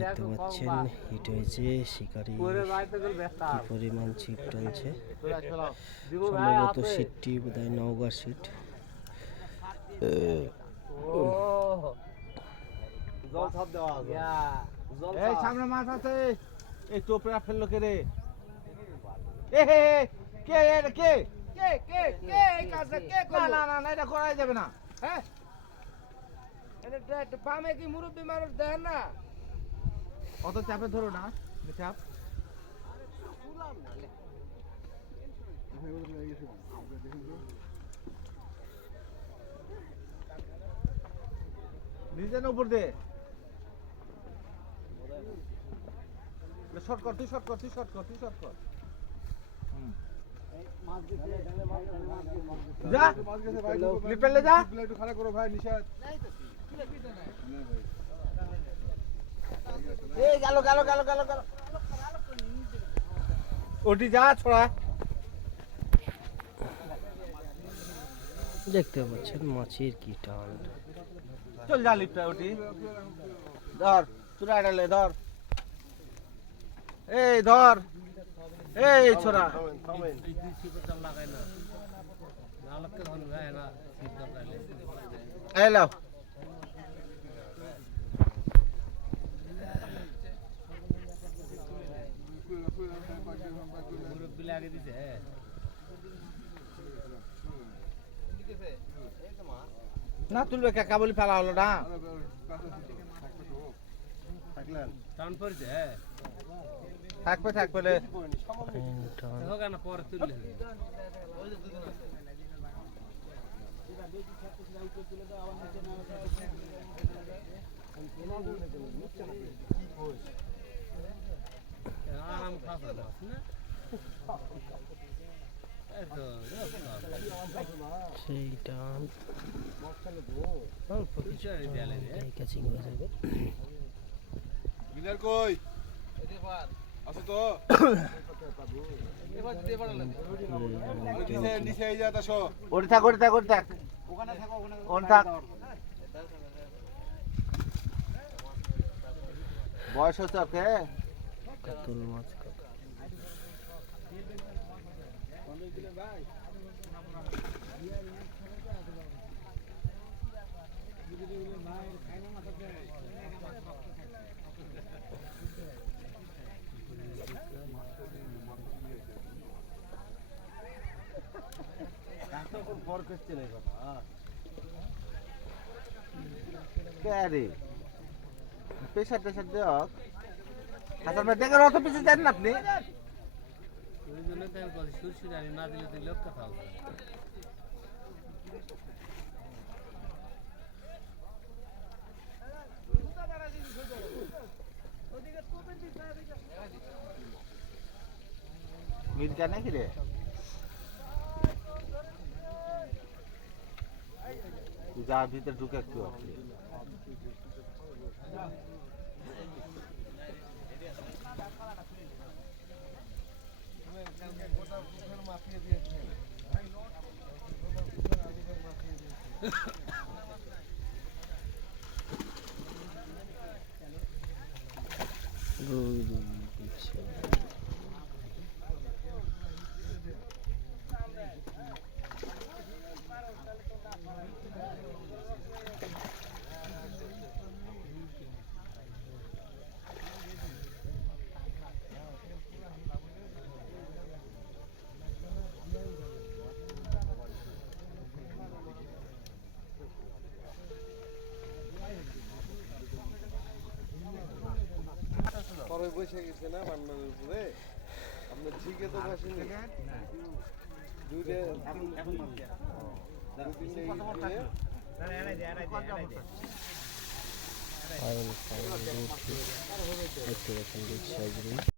দেখতে পাচ্ছেন এটা হয়েছে শিকারি কি পরিমাণ ছিপ টানছে। সম্ভবত সিটটি বোধহয় নওগাঁ সিট। সামনে মাছ আছে। এই টোপরা ফেললো কে রে? না এটা করাই যাবে না। হ্যাঁ পামে কি মুরব্বী মানুষ দেখেন না? অত চাপে ধরো না, চাপ নিজের উপর দে। শর্ট কর, তুই শর্ট কর, তুই শর্ট কর, তুই শর্ট কর। যা লিপেলে যা একটু খারাপ করো ভাই। নিশাদ এই গেল গেল গেল গেল গেল ওটি যা ছোড়া। দেখতে পাচ্ছেন মাছের কি টান। চল যা লিপটা ওটি ধর, চূড়া ডালে ধর। এই ধর, এই ছোড়া এলো। না তুলবে কাকা বলি ফেলা হলো না। থাকবে থাকবে সেই টান ক্যাচিং হয়ে যাবে। বিনার কই আসো তো নিচে এই যা আসো। ওরে থাক ওরে থাক ওরে থাক ওখানে থাক ওখানে থাক। বয়স হচ্ছে ওকে কাতল মাছ প্রেশার টেশার দেওয়া দেখেন অত পিছিয়ে যান না আপনি। মিটকা নাকি রে? যা ভিতরে ঢুকে একটু বসে গেছে না বান্নার উপরে আপনার ঝিকে তো বসেনি দেখতে পাচ্ছেন